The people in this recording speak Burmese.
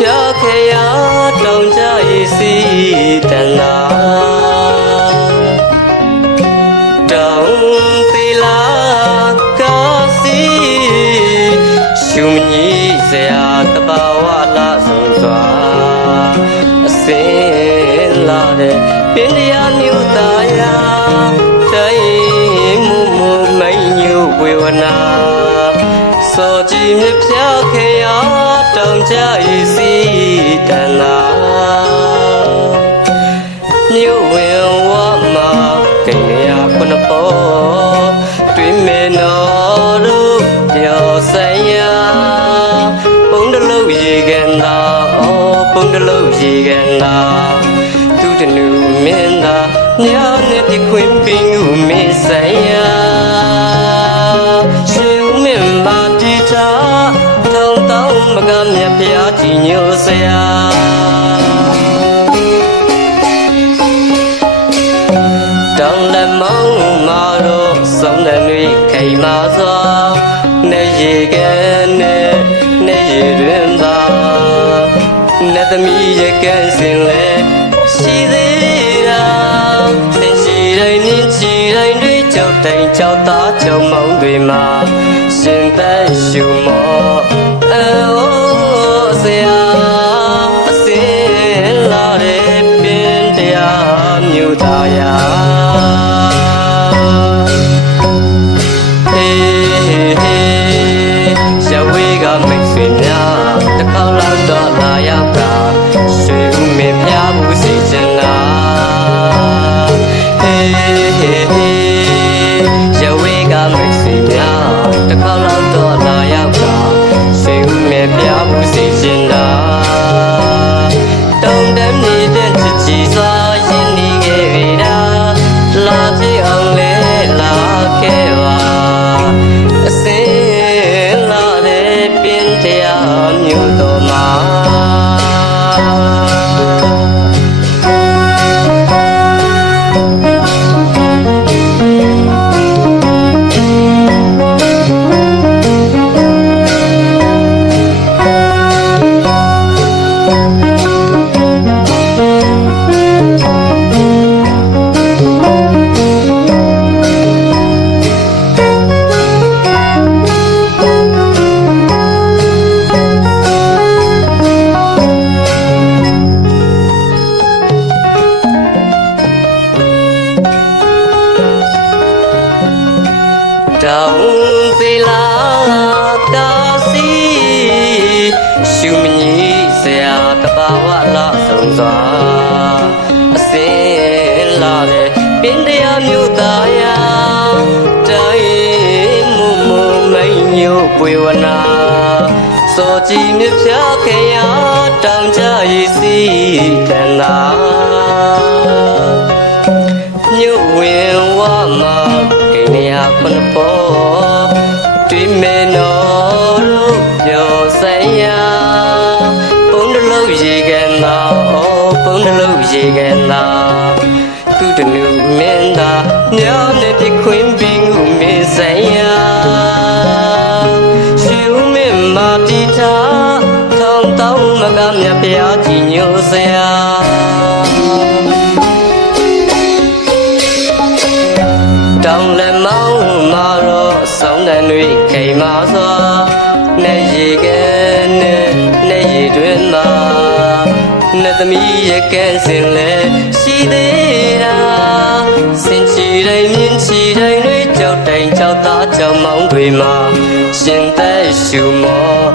ကြည်မြဖြာခေယာတောင်ကြရည်စီတန်လာတောင်သီလာကာစီရှုမကြီးစရာတဘာဝလာဆုံးစွာအစင်းလာတဲ့ပင်တရားမျိုးသားယာတိုင်းမူမူမိန်ညူဝေဝနာစောကြည်မြဖြာခေယ တောင်ကြရည်စီတန်လာမြို့ဝင်ဝမှာကိန်းရခုနပေါ်တွေ့မေနော်တို့ပြောဆိုင်ရာပုံတလုံးရေကန်သာအော်ပုံတလုံးရေကန်သာသူတနူမင်းသာညနဲ့ပြခွင်ပင်ဦးမေဆိုင်ရာ ည်ညိုစရာတောင်လက်မောင်းမာတော့စောင်းတဲ့တွေခိမ်မာစွာနေရေကဲနဲ့နေရေတွင်သာနေသမီးရဲ့ကဲစင်လဲရှိသေးတာဆင်ရှိတိုင်းမြင့်ချီတိုင်းတွေကြောက်တိုင်းကြောက်သားကြုံမောင်းတွေမှာရှင်သက်ရှူမောအိုးဆ တောင်သေးလာကာစီရှုမကြီးဆရာတဘာဝလာဆုံးစွာအစင်းလာတဲ့ပင်တရားမျိုးသားယာတိုင်းမူမူမိန်ညိုပွေဝနာစောကြည်မြဖြာခေယတောင်ကြရည်စီတန်လာ ရေကန်သာသူတနုမင်းသာညောင်းနဲ့ပြခွင်းပင်ကိုမင်းဆိုင်ရာရှူမင်းမာတီတာထောင်းတောင်းမကမြတ်ပြားကြည်ညိုစရာတောင်လက်မောင်းမာတော့ဆောင်းတန်တွေခိမ်မာစွာနေရေကဲနဲ့နေရေတွင်သာ နေသမီးရဲ့ကဲစင်လဲရှိသေးတာစင်ချီတိုင်းမြင့်ချီတိုင်းတွေကြောက်တိုင်းကြောက်သားကြောက်မောင်းတွေမှာရှင်သက်ရှူမော